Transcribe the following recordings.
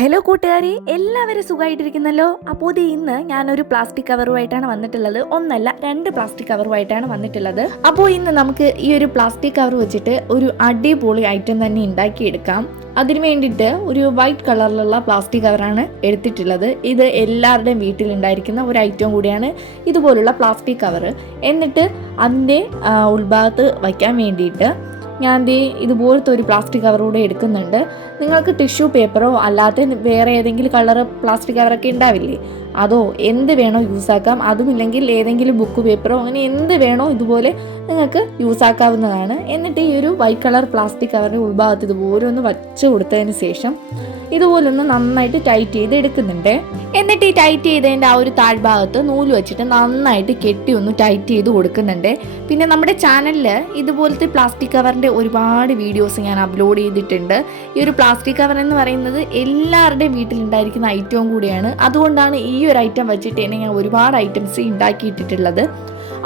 Hello കൂട്ടുകാരി, എല്ലാവരും സുഖമായിട്ടിരിക്കുന്നല്ലോ. അപ്പോൾ ഇന്ന് ഞാനൊരു പ്ലാസ്റ്റിക് കവറുമായിട്ടാണ് വന്നിട്ടുള്ളത്. ഒന്നല്ല, 2 പ്ലാസ്റ്റിക് കവറുമായിട്ടാണ് വന്നിട്ടുള്ളത്. അപ്പോൾ ഇന്ന് നമുക്ക് ഈ ഒരു പ്ലാസ്റ്റിക് കവർ വെച്ചിട്ട് ഒരു അടിപൊളി ഐറ്റം തന്നെ ഉണ്ടാക്കിയെടുക്കാം. അതിന് വേണ്ടിയിട്ട് ഒരു വൈറ്റ് കളറിലുള്ള പ്ലാസ്റ്റിക് കവറാണ് എടുത്തിട്ടുള്ളത്. ഇത് എല്ലാവരുടെയും വീട്ടിലുണ്ടായിരിക്കുന്ന ഒരു ഐറ്റം കൂടിയാണ് ഇതുപോലുള്ള പ്ലാസ്റ്റിക് കവർ. എന്നിട്ട് അതിൻ്റെ ഉൾഭാഗത്ത് വയ്ക്കാൻ വേണ്ടിയിട്ട് ഞാൻ ഇതുപോലത്തെ ഒരു പ്ലാസ്റ്റിക് കവർ കൂടെ എടുക്കുന്നുണ്ട്. നിങ്ങൾക്ക് ടിഷ്യൂ പേപ്പറോ അല്ലാതെ വേറെ ഏതെങ്കിലും കളർ പ്ലാസ്റ്റിക് കവറൊക്കെ ഉണ്ടാവില്ലേ, അതോ എന്ത് വേണോ യൂസാക്കാം. അതുമില്ലെങ്കിൽ ഏതെങ്കിലും ബുക്ക് പേപ്പറോ അങ്ങനെ എന്ത് വേണോ ഇതുപോലെ നിങ്ങൾക്ക് യൂസാക്കാവുന്നതാണ്. എന്നിട്ട് ഈ ഒരു വൈറ്റ് കളർ പ്ലാസ്റ്റിക് കവറിൻ്റെ ഉൾഭാഗത്ത് ഇതുപോലെ ഒന്ന് വച്ച് കൊടുത്തതിന് ശേഷം ഇതുപോലെ ഒന്ന് നന്നായിട്ട് ടൈറ്റ് ചെയ്ത് എടുക്കുന്നുണ്ട്. എന്നിട്ട് ഈ ടൈറ്റ് ചെയ്തതിൻ്റെ ആ ഒരു താഴ്ഭാഗത്ത് നൂല് വെച്ചിട്ട് നന്നായിട്ട് കെട്ടി ഒന്ന് ടൈറ്റ് ചെയ്ത് കൊടുക്കുന്നുണ്ട്. പിന്നെ നമ്മുടെ ചാനലിൽ ഇതുപോലത്തെ പ്ലാസ്റ്റിക് കവറിൻ്റെ ഒരുപാട് വീഡിയോസ് ഞാൻ അപ്ലോഡ് ചെയ്തിട്ടുണ്ട്. ഈ ഒരു പ്ലാസ്റ്റിക് കവർ എന്ന് പറയുന്നത് എല്ലാവരുടെയും വീട്ടിലുണ്ടായിരിക്കുന്ന ഐറ്റവും കൂടിയാണ്. അതുകൊണ്ടാണ് ഈ ഒരു ഐറ്റം വെച്ചിട്ട് തന്നെ ഞാൻ ഒരുപാട് ഐറ്റംസ് ഉണ്ടാക്കിയിട്ടിട്ടുള്ളത്.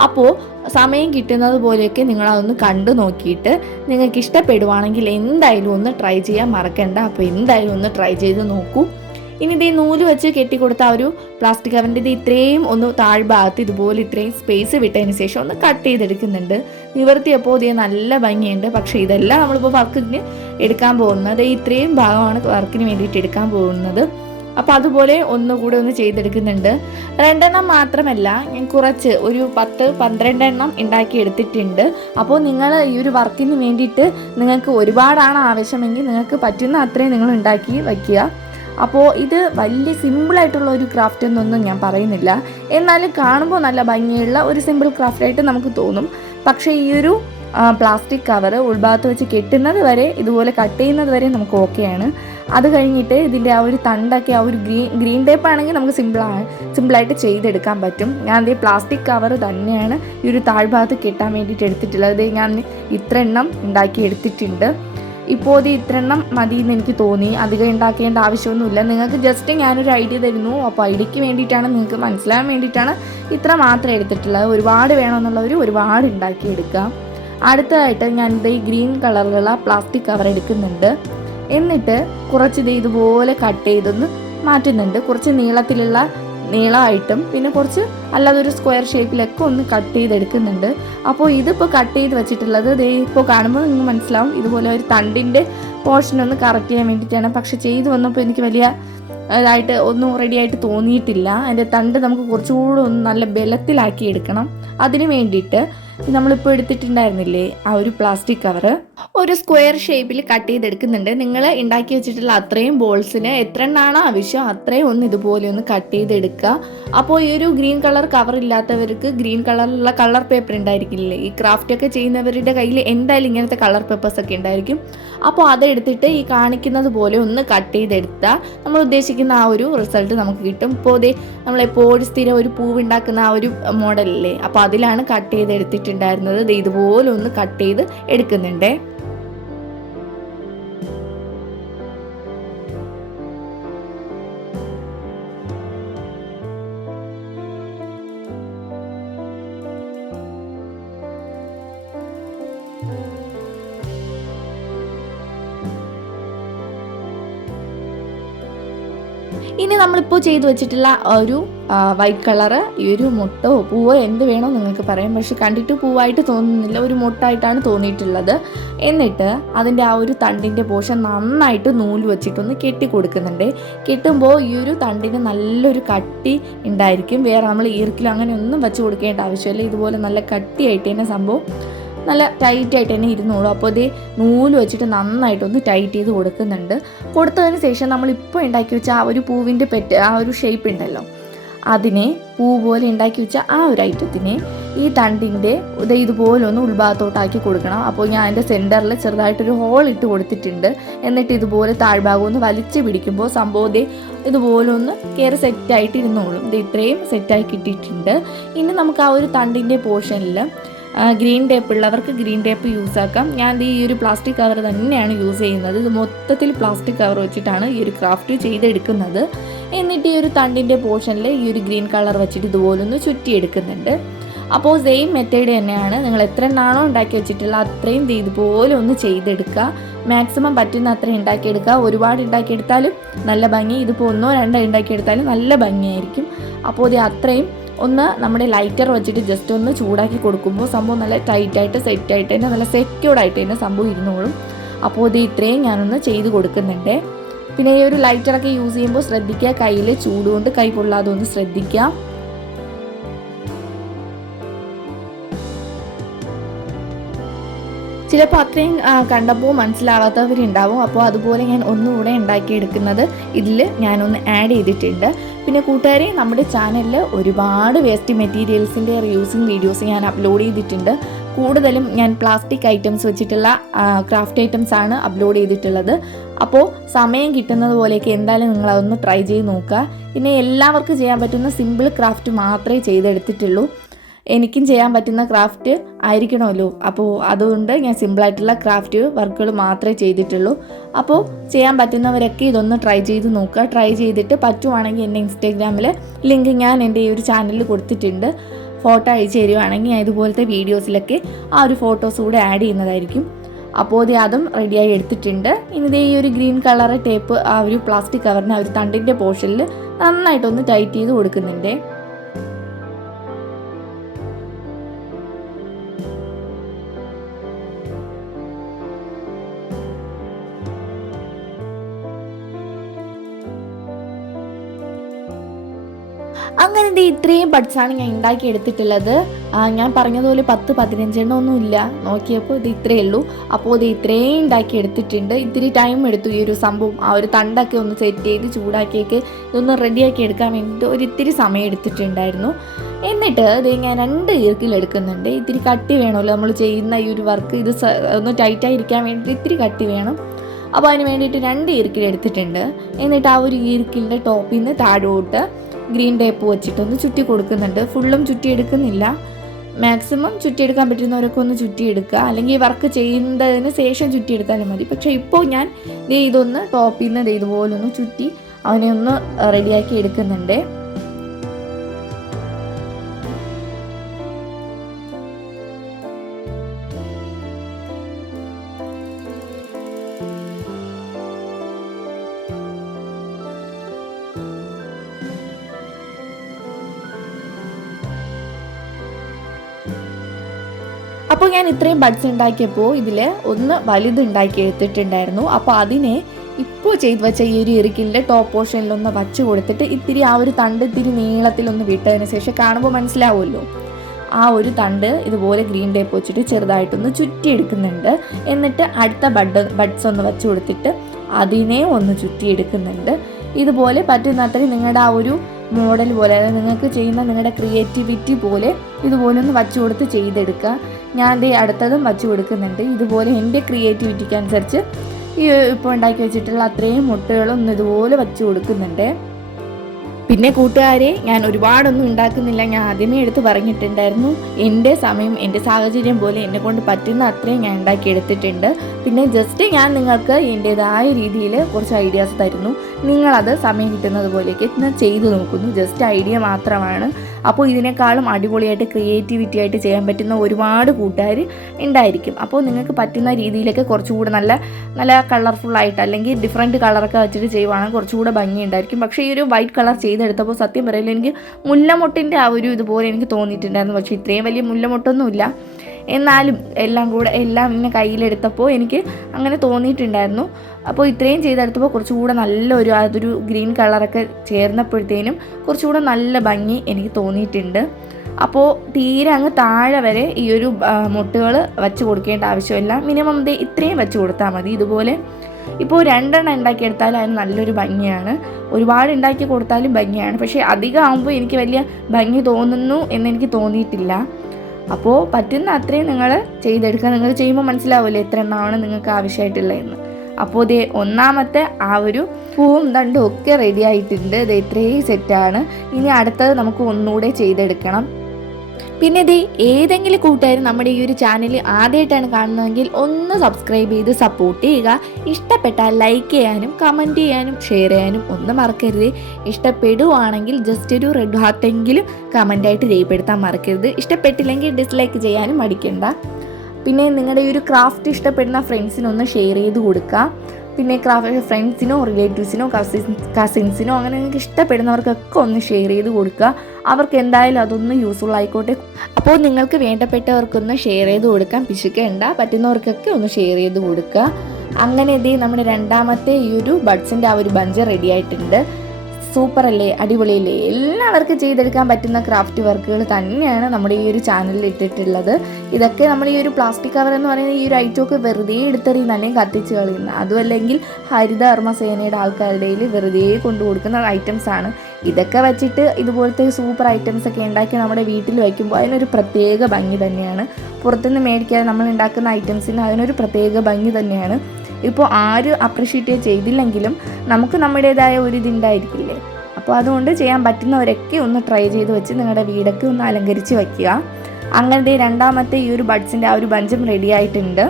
അപ്പോൾ സമയം കിട്ടുന്നത് പോലെയൊക്കെ നിങ്ങളതൊന്ന് കണ്ടു നോക്കിയിട്ട് നിങ്ങൾക്ക് ഇഷ്ടപ്പെടുവാണെങ്കിൽ എന്തായാലും ഒന്ന് ട്രൈ ചെയ്യാൻ മറക്കണ്ട. അപ്പോൾ എന്തായാലും ഒന്ന് ട്രൈ ചെയ്ത് നോക്കൂ. ഇനി ഇതേ നൂല് വെച്ച് കെട്ടിക്കൊടുത്ത ആ ഒരു പ്ലാസ്റ്റിക് കവറിൻ്റെ ഇത് ഇത്രയും ഒന്ന് താഴ്ഭാഗത്ത് ഇതുപോലെ ഇത്രയും സ്പേസ് വിട്ടതിന് ശേഷം ഒന്ന് കട്ട് ചെയ്തെടുക്കുന്നുണ്ട്. നിവർത്തിയപ്പോൾ ഇതേ നല്ല ഭംഗിയുണ്ട്. പക്ഷേ ഇതെല്ലാം നമ്മളിപ്പോൾ വർക്കിന് എടുക്കാൻ പോകുന്നത് ഇത്രയും ഭാഗമാണ് വർക്കിന് വേണ്ടിയിട്ട് എടുക്കാൻ പോകുന്നത്. അപ്പോൾ അതുപോലെ ഒന്നുകൂടെ ഒന്ന് ചെയ്തെടുക്കുന്നുണ്ട്. 2 എണ്ണം മാത്രമല്ല, ഞാൻ കുറച്ച് ഒരു 10-12 എണ്ണം ഉണ്ടാക്കി എടുത്തിട്ടുണ്ട്. അപ്പോൾ നിങ്ങൾ ഈ ഒരു വർക്കിന് വേണ്ടിയിട്ട് നിങ്ങൾക്ക് ഒരുപാടാണ് ആവശ്യമെങ്കിൽ നിങ്ങൾക്ക് പറ്റുന്ന അത്രയും നിങ്ങൾ ഉണ്ടാക്കി വയ്ക്കുക. അപ്പോൾ ഇത് വലിയ സിമ്പിളായിട്ടുള്ള ഒരു ക്രാഫ്റ്റ് എന്നൊന്നും ഞാൻ പറയുന്നില്ല. എന്നാലും കാണുമ്പോൾ നല്ല ഭംഗിയുള്ള ഒരു സിമ്പിൾ ക്രാഫ്റ്റായിട്ട് നമുക്ക് തോന്നും. പക്ഷേ ഈ ഒരു പ്ലാസ്റ്റിക് കവർ ഉൾഭാഗത്ത് വെച്ച് കെട്ടുന്നത് വരെ ഇതുപോലെ കട്ട് ചെയ്യുന്നത് വരെ നമുക്ക് ഓക്കെയാണ്. അത് കഴിഞ്ഞിട്ട് ഇതിൻ്റെ ആ ഒരു തണ്ടൊക്കെ ആ ഒരു ഗ്രീൻ ടേപ്പ് ആണെങ്കിൽ നമുക്ക് സിമ്പിളായിട്ട് ചെയ്തെടുക്കാൻ പറ്റും. ഞാൻ ഈ പ്ലാസ്റ്റിക് കവർ തന്നെയാണ് ഈ ഒരു താഴ്ഭാഗത്ത് കെട്ടാൻ വേണ്ടിയിട്ട് എടുത്തിട്ടുള്ളത്. ഞാൻ ഇത്ര എണ്ണം ഉണ്ടാക്കി എടുത്തിട്ടുണ്ട്. ഇപ്പോൾ ഇത്ര എണ്ണം മതി എന്ന് എനിക്ക് തോന്നി. അധികം ഉണ്ടാക്കേണ്ട ആവശ്യമൊന്നുമില്ല. നിങ്ങൾക്ക് ജസ്റ്റ് ഞാനൊരു ഐഡിയ തരുന്നു. അപ്പോൾ ഐഡിയക്ക് വേണ്ടിയിട്ടാണ്, നിങ്ങൾക്ക് മനസ്സിലാകാൻ വേണ്ടിയിട്ടാണ് ഇത്ര മാത്രം എടുത്തിട്ടുള്ളത്. ഒരുപാട് വേണമെന്നുള്ളവർ ഒരുപാട് ഉണ്ടാക്കിയെടുക്കാം. അടുത്തതായിട്ട് ഞാൻ ഈ ഗ്രീൻ കളറിലുള്ള പ്ലാസ്റ്റിക് കവർ എടുക്കുന്നുണ്ട്. എന്നിട്ട് കുറച്ച് ഇതുപോലെ കട്ട് ചെയ്തൊന്ന് മാറ്റുന്നുണ്ട്. കുറച്ച് നീളമായിട്ടും പിന്നെ കുറച്ച് അല്ലാതെ ഒരു സ്ക്വയർ ഷേപ്പിലൊക്കെ ഒന്ന് കട്ട് ചെയ്തെടുക്കുന്നുണ്ട്. അപ്പോൾ ഇതിപ്പോൾ കട്ട് ചെയ്ത് വെച്ചിട്ടുള്ളത് ഇപ്പോൾ കാണുമ്പോൾ നിങ്ങൾക്ക് മനസ്സിലാവും ഇതുപോലെ ഒരു തണ്ടിൻ്റെ പോർഷൻ ഒന്ന് കറക്റ്റ് ചെയ്യാൻ വേണ്ടിയിട്ടാണ്. പക്ഷെ ചെയ്ത് വന്നപ്പോൾ എനിക്ക് വലിയ ഇതായിട്ട് ഒന്നും റെഡിയായിട്ട് തോന്നിയിട്ടില്ല. അതിൻ്റെ തണ്ട് നമുക്ക് കുറച്ചുകൂടെ ഒന്ന് നല്ല ബലത്തിലാക്കി എടുക്കണം. അതിന് വേണ്ടിയിട്ട് നമ്മളിപ്പോൾ എടുത്തിട്ടുണ്ടായിരുന്നില്ലേ ആ ഒരു പ്ലാസ്റ്റിക് കവർ ഒരു സ്ക്വയർ ഷേപ്പിൽ കട്ട് ചെയ്തെടുക്കുന്നുണ്ട്. നിങ്ങൾ ഉണ്ടാക്കി വെച്ചിട്ടുള്ള അത്രയും ബോൾസിന് എത്ര എണ്ണാണോ ആവശ്യം അത്രയും ഒന്ന് ഇതുപോലെ ഒന്ന് കട്ട് ചെയ്തെടുക്കുക. അപ്പോൾ ഈ ഒരു ഗ്രീൻ കളർ കവർ ഇല്ലാത്തവർക്ക് ഗ്രീൻ കളറിലുള്ള കളർ പേപ്പർ ഉണ്ടായിരിക്കില്ലേ, ഈ ക്രാഫ്റ്റൊക്കെ ചെയ്യുന്നവരുടെ കയ്യിൽ എന്തായാലും ഇങ്ങനത്തെ കളർ പേപ്പേഴ്സൊക്കെ ഉണ്ടായിരിക്കും. അപ്പോൾ അതെടുത്തിട്ട് ഈ കാണിക്കുന്നത് പോലെ ഒന്ന് കട്ട് ചെയ്തെടുത്താൽ നമ്മൾ ഉദ്ദേശിക്കുന്ന ആ ഒരു റിസൾട്ട് നമുക്ക് കിട്ടും. ഇപ്പോൾ നമ്മളെപ്പോഴും സ്ഥിരം ഒരു പൂവ് ഉണ്ടാക്കുന്ന ആ ഒരു മോഡലില്ലേ, അപ്പോൾ അതിലാണ് കട്ട് ചെയ്തെടുത്തിട്ടുണ്ടായിരുന്നത്. ഇതുപോലെ ഒന്ന് കട്ട് ചെയ്ത് എടുക്കുന്നുണ്ടേ. ഇനി നമ്മളിപ്പോൾ ചെയ്തു വെച്ചിട്ടുള്ള ഒരു വൈറ്റ് കളറ് ഈ ഒരു മുട്ടോ പൂവോ എന്ത് വേണോ നിങ്ങൾക്ക് പറയാം. പക്ഷെ കണ്ടിട്ട് പൂവായിട്ട് തോന്നുന്നില്ല, ഒരു മുട്ടായിട്ടാണ് തോന്നിയിട്ടുള്ളത്. എന്നിട്ട് അതിൻ്റെ ആ ഒരു തണ്ടിൻ്റെ പോർഷൻ നന്നായിട്ട് നൂല് വെച്ചിട്ടൊന്ന് കെട്ടി കൊടുക്കുന്നുണ്ട്. കെട്ടുമ്പോൾ ഈ ഒരു തണ്ടിന് നല്ലൊരു കട്ടി ഉണ്ടായിരിക്കും. വേറെ നമ്മൾ ഈർക്കിലും അങ്ങനെ ഒന്നും വെച്ച് കൊടുക്കേണ്ട ആവശ്യമില്ല. ഇതുപോലെ നല്ല കട്ടിയായിട്ട് തന്നെ സംഭവം നല്ല ടൈറ്റായിട്ട് തന്നെ ഇരുന്നോളൂ. അപ്പോൾ നൂല് വെച്ചിട്ട് നന്നായിട്ടൊന്ന് ടൈറ്റ് ചെയ്ത് കൊടുക്കുന്നുണ്ട്. കൊടുത്തതിന് ശേഷം നമ്മളിപ്പോൾ ഉണ്ടാക്കി വെച്ച ആ ഒരു പൂവിൻ്റെ ആ ഒരു ഷേപ്പ് ഉണ്ടല്ലോ, അതിനെ പൂ പോലെ ഉണ്ടാക്കി വെച്ച ആ ഒരു ഐറ്റത്തിനെ ഈ തണ്ടിൻ്റെ ഇതുപോലെ ഒന്ന് ഉൾഭാഗത്തോട്ടാക്കി കൊടുക്കണം. അപ്പോൾ ഞാൻ അതിൻ്റെ സെൻറ്ററിൽ ചെറുതായിട്ടൊരു ഹോൾ ഇട്ട് കൊടുത്തിട്ടുണ്ട്. എന്നിട്ട് ഇതുപോലെ താഴ്ഭാഗം ഒന്ന് വലിച്ചു പിടിക്കുമ്പോൾ സംഭവം ഇതുപോലെ ഒന്ന് കയറി സെറ്റായിട്ട് ഇരുന്നോളും. ഇത്രയും സെറ്റായി കിട്ടിയിട്ടുണ്ട്. ഇനി നമുക്ക് ആ ഒരു തണ്ടിൻ്റെ പോർഷനിൽ ഗ്രീൻ ടേപ്പ് ഉള്ളവർക്ക് ഗ്രീൻ ടേപ്പ് യൂസ് ആക്കാം. ഞാൻ ഈ ഒരു പ്ലാസ്റ്റിക് കവർ തന്നെയാണ് യൂസ് ചെയ്യുന്നത്. ഇത് മൊത്തത്തിൽ പ്ലാസ്റ്റിക് കവർ വെച്ചിട്ടാണ് ഈ ഒരു ക്രാഫ്റ്റ് ചെയ്തെടുക്കുന്നത്. എന്നിട്ട് ഈ ഒരു തണ്ടിൻ്റെ പോർഷനിൽ ഈ ഒരു ഗ്രീൻ കളർ വെച്ചിട്ട് ഇതുപോലൊന്ന് ചുറ്റിയെടുക്കുന്നുണ്ട്. അപ്പോൾ സെയിം മെത്തേഡ് തന്നെയാണ്. നിങ്ങൾ എത്ര എണ്ണാണോ ഉണ്ടാക്കി വെച്ചിട്ടുള്ള അത്രയും ഇതുപോലെ ഒന്ന് ചെയ്തെടുക്കുക. മാക്സിമം പറ്റുന്ന അത്ര ഉണ്ടാക്കിയെടുക്കുക. ഒരുപാട് ഉണ്ടാക്കിയെടുത്താലും നല്ല ഭംഗി, ഇതിപ്പോൾ 1-2 ഉണ്ടാക്കിയെടുത്താലും നല്ല ഭംഗിയായിരിക്കും. അപ്പോൾ ഇത് അത്രയും ഒന്ന് നമ്മുടെ ലൈറ്റർ വെച്ചിട്ട് ജസ്റ്റ് ഒന്ന് ചൂടാക്കി കൊടുക്കുമ്പോൾ സംഭവം നല്ല ടൈറ്റായിട്ട് സെറ്റായിട്ട് തന്നെ നല്ല സെക്യൂർഡായിട്ട് തന്നെ സംഭവം ഇരുന്നോളും. അപ്പോൾ ഇത് ഇത്രയും ഞാനൊന്ന് ചെയ്ത് കൊടുക്കുന്നുണ്ട്. പിന്നെ ഈ ഒരു ലൈറ്ററൊക്കെ യൂസ് ചെയ്യുമ്പോൾ ശ്രദ്ധിക്കുക, കയ്യിൽ ചൂടുകൊണ്ട് കൈ പൊള്ളാതെ ഒന്ന് ശ്രദ്ധിക്കുക. ചിലപ്പോൾ അത്രയും കണ്ടപ്പോൾ മനസ്സിലാവാത്തവരുണ്ടാവും. അപ്പോൾ അതുപോലെ ഞാൻ ഒന്നുകൂടെ ഉണ്ടാക്കിയെടുക്കുന്നത് ഇതിൽ ഞാനൊന്ന് ആഡ് ചെയ്തിട്ടുണ്ട്. പിന്നെ കൂട്ടുകാരെ, നമ്മുടെ ചാനലിൽ ഒരുപാട് വേസ്റ്റ് മെറ്റീരിയൽസിൻ്റെ റീയൂസിങ് വീഡിയോസ് ഞാൻ അപ്ലോഡ് ചെയ്തിട്ടുണ്ട്. കൂടുതലും ഞാൻ പ്ലാസ്റ്റിക് ഐറ്റംസ് വെച്ചിട്ടുള്ള ക്രാഫ്റ്റ് ഐറ്റംസ് ആണ് അപ്ലോഡ് ചെയ്തിട്ടുള്ളത്. അപ്പോൾ സമയം കിട്ടുന്നത് പോലെയൊക്കെ എന്തായാലും നിങ്ങളതൊന്ന് ട്രൈ ചെയ്ത് നോക്കുക. പിന്നെ എല്ലാവർക്കും ചെയ്യാൻ പറ്റുന്ന സിമ്പിൾ ക്രാഫ്റ്റ് മാത്രമേ ചെയ്തെടുത്തിട്ടുള്ളൂ. എനിക്കും ചെയ്യാൻ പറ്റുന്ന ക്രാഫ്റ്റ് ആയിരിക്കണമല്ലോ. അപ്പോൾ അതുകൊണ്ട് ഞാൻ സിമ്പിളായിട്ടുള്ള ക്രാഫ്റ്റ് വർക്കുകൾ മാത്രമേ ചെയ്തിട്ടുള്ളൂ. അപ്പോൾ ചെയ്യാൻ പറ്റുന്നവരൊക്കെ ഇതൊന്ന് ട്രൈ ചെയ്ത് നോക്കുക. ട്രൈ ചെയ്തിട്ട് പറ്റുവാണെങ്കിൽ എൻ്റെ ഇൻസ്റ്റാഗ്രാമിൽ ലിങ്ക് ഞാൻ എൻ്റെ ഈ ഒരു ചാനലിൽ കൊടുത്തിട്ടുണ്ട്. ഫോട്ടോ അയച്ചു തരുവാണെങ്കിൽ ഞാൻ ഇതുപോലത്തെ വീഡിയോസിലൊക്കെ ആ ഒരു ഫോട്ടോസ് കൂടെ ആഡ് ചെയ്യുന്നതായിരിക്കും. അപ്പോൾ ഇത് അതും റെഡിയായി എടുത്തിട്ടുണ്ട്. ഇനി ഈ ഒരു ഗ്രീൻ കളർ ടേപ്പ് ആ ഒരു പ്ലാസ്റ്റിക് കവറിന് ആ ഒരു തണ്ടിൻ്റെ പോർഷനിൽ നന്നായിട്ടൊന്ന് ടൈറ്റ് ചെയ്ത് കൊടുക്കുന്നുണ്ട്. അങ്ങനെ ഇത്രയും ബഡ്സാണ് ഞാൻ ഉണ്ടാക്കി എടുത്തിട്ടുള്ളത്. ഞാൻ പറഞ്ഞതുപോലെ 10-15 ഒന്നും ഇല്ല, നോക്കിയപ്പോൾ ഇത് ഇത്രയേ ഉള്ളൂ. അപ്പോൾ ഇത് ഇത്രയും ഉണ്ടാക്കി എടുത്തിട്ടുണ്ട്. ഇത്തിരി ടൈം എടുത്തു ഈ ഒരു സംഭവം ആ ഒരു തണ്ടൊക്കെ ഒന്ന് സെറ്റ് ചെയ്ത് ചൂടാക്കിയൊക്കെ ഇതൊന്ന് റെഡിയാക്കി എടുക്കാൻ വേണ്ടിയിട്ട് ഒരിത്തിരി സമയം എടുത്തിട്ടുണ്ടായിരുന്നു. എന്നിട്ട് ഇത് ഞാൻ 2 ഈർക്കിലെടുക്കുന്നുണ്ട്. ഇത്തിരി കട്ടി വേണമല്ലോ നമ്മൾ ചെയ്യുന്ന ഈ ഒരു വർക്ക്, ഇത് ഒന്ന് ടൈറ്റായിരിക്കാൻ വേണ്ടിയിട്ട് ഇത്തിരി കട്ടി വേണം. അപ്പോൾ അതിന് വേണ്ടിയിട്ട് 2 ഈർക്കിലെടുത്തിട്ടുണ്ട്. എന്നിട്ട് ആ ഒരു ഈർക്കിലിൻ്റെ ടോപ്പിൽ നിന്ന് താഴോട്ട് ഗ്രീൻ ടേപ്പ് വെച്ചിട്ടൊന്ന് ചുറ്റി കൊടുക്കുന്നുണ്ട്. ഫുള്ളും ചുറ്റിയെടുക്കുന്നില്ല, മാക്സിമം ചുറ്റിയെടുക്കാൻ പറ്റുന്നവരൊക്കെ ഒന്ന് ചുറ്റിയെടുക്കുക, അല്ലെങ്കിൽ വർക്ക് ചെയ്യുന്നതിന് ശേഷം ചുറ്റിയെടുത്താലും മതി. പക്ഷേ ഇപ്പോൾ ഞാൻ ഇതൊന്ന് ടോപ്പിൽ നിന്ന് ഇതുപോലെ ഒന്ന് ചുറ്റി അവനെ ഒന്ന് റെഡിയാക്കി എടുക്കുന്നുണ്ട്. അപ്പോൾ ഞാൻ ഇത്രയും ബഡ്സ് ഉണ്ടാക്കിയപ്പോൾ ഇതിൽ ഒന്ന് വലുതുണ്ടാക്കി എടുത്തിട്ടുണ്ടായിരുന്നു. അപ്പോൾ അതിനെ ഇപ്പോൾ ചെയ്ത് വെച്ച ഈ ഒരു ഇറുക്കിൻ്റെ ടോപ്പ് പോർഷനിലൊന്ന് വച്ച് കൊടുത്തിട്ട് ഇത്തിരി ആ ഒരു തണ്ട് ഇത്തിരി നീളത്തിലൊന്ന് വിട്ടതിന് ശേഷം കാണുമ്പോൾ മനസ്സിലാവുമല്ലോ, ആ ഒരു തണ്ട് ഇതുപോലെ ഗ്രീൻ ടേപ്പ് വെച്ചിട്ട് ചെറുതായിട്ടൊന്ന് ചുറ്റിയെടുക്കുന്നുണ്ട്. എന്നിട്ട് അടുത്ത ബഡ്സ് ഒന്ന് വച്ച് കൊടുത്തിട്ട് അതിനെ ഒന്ന് ചുറ്റിയെടുക്കുന്നുണ്ട്. ഇതുപോലെ പറ്റുന്നത്രയും നിങ്ങളുടെ ആ ഒരു മോഡൽ പോലെ, അതായത് നിങ്ങൾക്ക് ചെയ്യുന്ന നിങ്ങളുടെ ക്രിയേറ്റിവിറ്റി പോലെ ഇതുപോലെ ഒന്ന് വച്ച് കൊടുത്ത് ചെയ്തെടുക്കുക. ഞാൻ അടുത്തതും വച്ച് കൊടുക്കുന്നുണ്ട്. ഇതുപോലെ എൻ്റെ ക്രിയേറ്റിവിറ്റിക്ക് അനുസരിച്ച് ഈ ഇപ്പോൾ ഉണ്ടാക്കി വെച്ചിട്ടുള്ള അത്രയും മുട്ടകളൊന്നും ഇതുപോലെ വച്ച് കൊടുക്കുന്നുണ്ട്. പിന്നെ കൂട്ടുകാരെ, ഞാൻ ഒരുപാടൊന്നും ഉണ്ടാക്കുന്നില്ല. ഞാൻ ആദ്യമേ എടുത്ത് പറഞ്ഞിട്ടുണ്ടായിരുന്നു, എൻ്റെ സമയം എൻ്റെ സാഹചര്യം പോലെ എന്നെ കൊണ്ട് പറ്റുന്ന അത്രയും ഞാൻ ഉണ്ടാക്കി എടുത്തിട്ടുണ്ട്. പിന്നെ ജസ്റ്റ് ഞാൻ നിങ്ങൾക്ക് എൻ്റേതായ രീതിയിൽ കുറച്ച് ഐഡിയാസ് തരുന്നു. നിങ്ങളത് സമയം കിട്ടുന്നത് പോലെയൊക്കെ ചെയ്തു നോക്കുന്നു. ജസ്റ്റ് ഐഡിയ മാത്രമാണ്. അപ്പോൾ ഇതിനേക്കാളും അടിപൊളിയായിട്ട് ക്രിയേറ്റിവിറ്റി ആയിട്ട് ചെയ്യാൻ പറ്റുന്ന ഒരുപാട് കൂട്ടുകാർ ഉണ്ടായിരിക്കും. അപ്പോൾ നിങ്ങൾക്ക് പറ്റുന്ന രീതിയിലൊക്കെ കുറച്ചുകൂടെ നല്ല നല്ല കളർഫുള്ളായിട്ട് അല്ലെങ്കിൽ ഡിഫറെൻറ്റ് കളറൊക്കെ വെച്ചിട്ട് ചെയ്യുവാണെങ്കിൽ കുറച്ചുകൂടെ ഭംഗി ഉണ്ടായിരിക്കും. പക്ഷേ ഈ ഒരു വൈറ്റ് കളർ ചെയ്തെടുത്തപ്പോൾ സത്യം പറയില്ല, എനിക്ക് മുല്ലമൊട്ടിൻ്റെ ആ ഒരു ഇതുപോലെ എനിക്ക് തോന്നിയിട്ടുണ്ടായിരുന്നു. പക്ഷേ ഇത്രയും വലിയ മുല്ലമൊട്ടൊന്നുമില്ല. എന്നാലും എല്ലാം ഇങ്ങനെ കയ്യിലെടുത്തപ്പോൾ എനിക്ക് അങ്ങനെ തോന്നിയിട്ടുണ്ടായിരുന്നു. അപ്പോൾ ഇത്രയും ചെയ്തെടുത്തപ്പോൾ കുറച്ചുകൂടെ നല്ലൊരു അതൊരു ഗ്രീൻ കളറൊക്കെ ചേർന്നപ്പോഴത്തേനും കുറച്ചുകൂടെ നല്ല ഭംഗി എനിക്ക് തോന്നിയിട്ടുണ്ട്. അപ്പോൾ തീരെ അങ്ങ് താഴെ വരെ ഈ ഒരു മുട്ടുകൾ വച്ച് കൊടുക്കേണ്ട ആവശ്യമില്ല. മിനിമം ഇത്രയും വെച്ച് കൊടുത്താൽ മതി. ഇതുപോലെ ഇപ്പോൾ 2 എണ്ണം ഉണ്ടാക്കിയെടുത്താലും അതിന് നല്ലൊരു ഭംഗിയാണ്. ഒരുപാട് ഉണ്ടാക്കി കൊടുത്താലും ഭംഗിയാണ്. പക്ഷേ അധികം ആകുമ്പോൾ എനിക്ക് വലിയ ഭംഗി തോന്നുന്നു എന്നെനിക്ക് തോന്നിയിട്ടില്ല. അപ്പോൾ പറ്റുന്ന അത്രയും നിങ്ങൾ ചെയ്തെടുക്കുക. നിങ്ങൾ ചെയ്യുമ്പോൾ മനസ്സിലാവില്ലേ എത്ര എണ്ണമാണ് നിങ്ങൾക്ക് ആവശ്യമായിട്ടുള്ളതെന്ന്. അപ്പോൾ ഒന്നാമത്തെ ആ ഒരു പൂവും തണ്ടും ഒക്കെ റെഡി ആയിട്ടുണ്ട്. ഇത്രയും സെറ്റാണ്. ഇനി അടുത്തത് നമുക്ക് ഒന്നുകൂടെ ചെയ്തെടുക്കണം. പിന്നെ ഏതെങ്കിലും കൂട്ടുകാർ നമ്മുടെ ഈ ഒരു ചാനൽ ആദ്യമായിട്ടാണ് കാണുന്നതെങ്കിൽ ഒന്ന് സബ്സ്ക്രൈബ് ചെയ്ത് സപ്പോർട്ട് ചെയ്യുക. ഇഷ്ടപ്പെട്ടാൽ ലൈക്ക് ചെയ്യാനും കമൻറ്റ് ചെയ്യാനും ഷെയർ ചെയ്യാനും ഒന്നും മറക്കരുത്. ഇഷ്ടപ്പെടുവാണെങ്കിൽ ജസ്റ്റ് ഒരു റെഡ് ഹാർട്ടെങ്കിലും കമൻറ്റായിട്ട് രേഖപ്പെടുത്താൻ മറക്കരുത്. ഇഷ്ടപ്പെട്ടില്ലെങ്കിൽ ഡിസ്ലൈക്ക് ചെയ്യാനും മടിക്കണ്ട. പിന്നെ നിങ്ങളുടെ ഈ ഒരു ക്രാഫ്റ്റ് ഇഷ്ടപ്പെടുന്ന ഫ്രണ്ട്സിനൊന്ന് ഷെയർ ചെയ്ത് കൊടുക്കുക. പിന്നെ ഫ്രണ്ട്സിനോ റിലേറ്റീവ്സിനോ കസിൻസിനോ അങ്ങനെ നിങ്ങൾക്ക് ഇഷ്ടപ്പെടുന്നവർക്കൊക്കെ ഒന്ന് ഷെയർ ചെയ്ത് കൊടുക്കുക. അവർക്ക് എന്തായാലും അതൊന്ന് യൂസ്ഫുൾ ആയിക്കോട്ടെ. അപ്പോൾ നിങ്ങൾക്ക് വേണ്ടപ്പെട്ടവർക്കൊന്ന് ഷെയർ ചെയ്ത് കൊടുക്കാൻ പിശുക്കേണ്ട, പറ്റുന്നവർക്കൊക്കെ ഒന്ന് ഷെയർ ചെയ്ത് കൊടുക്കുക. അങ്ങനെ നമ്മുടെ രണ്ടാമത്തെ ഈ ഒരു ബഡ്സിൻ്റെ ആ ഒരു ബഞ്ച് റെഡി ആയിട്ടുണ്ട്. സൂപ്പർ അല്ലേ, അടിപൊളിയല്ലേ? എല്ലാവർക്കും ചെയ്തെടുക്കാൻ പറ്റുന്ന ക്രാഫ്റ്റ് വർക്കുകൾ തന്നെയാണ് നമ്മുടെ ഈ ഒരു ചാനലിൽ ഇട്ടിട്ടുള്ളത്. ഇതൊക്കെ നമ്മൾ ഈ ഒരു പ്ലാസ്റ്റിക് കവർ എന്ന് പറയുന്ന ഈ ഒരു ഐറ്റമൊക്കെ വെറുതെ എടുത്തെറിയുന്ന അല്ലെങ്കിൽ കത്തിച്ച് കളയുന്ന, അതുമല്ലെങ്കിൽ ഹരിതകർമ്മസേനയുടെ ആൾക്കാരുടെ വെറുതെ കൊണ്ടു കൊടുക്കുന്ന ഐറ്റംസാണ്. ഇതൊക്കെ വെച്ചിട്ട് ഇതുപോലത്തെ സൂപ്പർ ഐറ്റംസ് ഒക്കെ ഉണ്ടാക്കി നമ്മുടെ വീട്ടിൽ വയ്ക്കുമ്പോൾ അതിനൊരു പ്രത്യേക ഭംഗി തന്നെയാണ്. പുറത്തുനിന്ന് മേടിക്കാതെ നമ്മൾ ഉണ്ടാക്കുന്ന ഐറ്റംസിന് അതിനൊരു പ്രത്യേക ഭംഗി തന്നെയാണ്. ഇപ്പോൾ ആരും അപ്രിഷ്യേറ്റ് ചെയ്തില്ലെങ്കിലും നമുക്ക് നമ്മുടേതായ ഒരു ഇതുണ്ടായിരിക്കില്ലേ? അപ്പോൾ അതുകൊണ്ട് ചെയ്യാൻ പറ്റുന്നവരൊക്കെ ഒന്ന് ട്രൈ ചെയ്ത് വെച്ച് നിങ്ങളുടെ വീടൊക്കെ ഒന്ന് അലങ്കരിച്ച് വയ്ക്കുക. അങ്ങനത്തെ രണ്ടാമത്തെ ഈ ഒരു ബഡ്സിൻ്റെ ആ ഒരു ബഞ്ചും റെഡി ആയിട്ടുണ്ട്.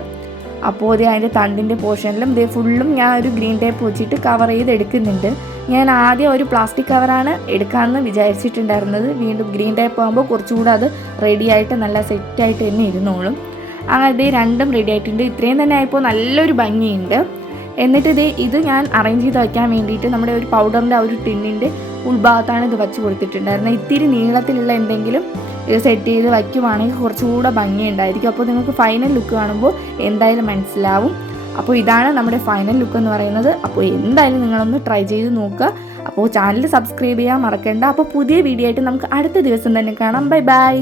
അപ്പോൾ അതിൻ്റെ തണ്ടിൻ്റെ പോർഷനിലും ഫുള്ളും ഞാൻ ഒരു ഗ്രീൻ ടേപ്പ് വെച്ചിട്ട് കവർ ചെയ്ത് എടുക്കുന്നുണ്ട്. ഞാൻ ആദ്യം ഒരു പ്ലാസ്റ്റിക് കവറാണ് എടുക്കാമെന്ന് വിചാരിച്ചിട്ടുണ്ടായിരുന്നത്. വീണ്ടും ഗ്രീൻ ടേപ്പ് ആകുമ്പോൾ കുറച്ചുകൂടെ അത് റെഡിയായിട്ട് നല്ല സെറ്റായിട്ട് തന്നെ ഇരുന്നോളും. അങ്ങനെ രണ്ടും റെഡി ആയിട്ടുണ്ട്. ഇത്രയും തന്നെ ആയപ്പോൾ നല്ലൊരു ഭംഗിയുണ്ട്. എന്നിട്ട് ഇത് ഞാൻ അറേഞ്ച് ചെയ്ത് വയ്ക്കാൻ വേണ്ടിയിട്ട് നമ്മുടെ ഒരു പൗഡറിൻ്റെ ആ ഒരു ടിന്നിൻ്റെ ഉൾഭാഗത്താണ് ഇത് വച്ച് കൊടുത്തിട്ടുണ്ടായിരുന്നത്. ഇത്തിരി നീളത്തിലുള്ള എന്തെങ്കിലും ഇത് സെറ്റ് ചെയ്ത് വയ്ക്കുവാണെങ്കിൽ കുറച്ചുകൂടെ ഭംഗിയുണ്ടായിരിക്കും. അപ്പോൾ നിങ്ങൾക്ക് ഫൈനൽ ലുക്ക് കാണുമ്പോൾ എന്തായാലും മനസ്സിലാവും. അപ്പോൾ ഇതാണ് നമ്മുടെ ഫൈനൽ ലുക്ക് എന്ന് പറയുന്നത്. അപ്പോൾ എന്തായാലും നിങ്ങളൊന്ന് ട്രൈ ചെയ്ത് നോക്കുക. അപ്പോൾ ചാനൽ സബ്സ്ക്രൈബ് ചെയ്യാൻ മറക്കണ്ട. അപ്പോൾ പുതിയ വീഡിയോ ആയിട്ട് നമുക്ക് അടുത്ത ദിവസം തന്നെ കാണാം. Bye bye.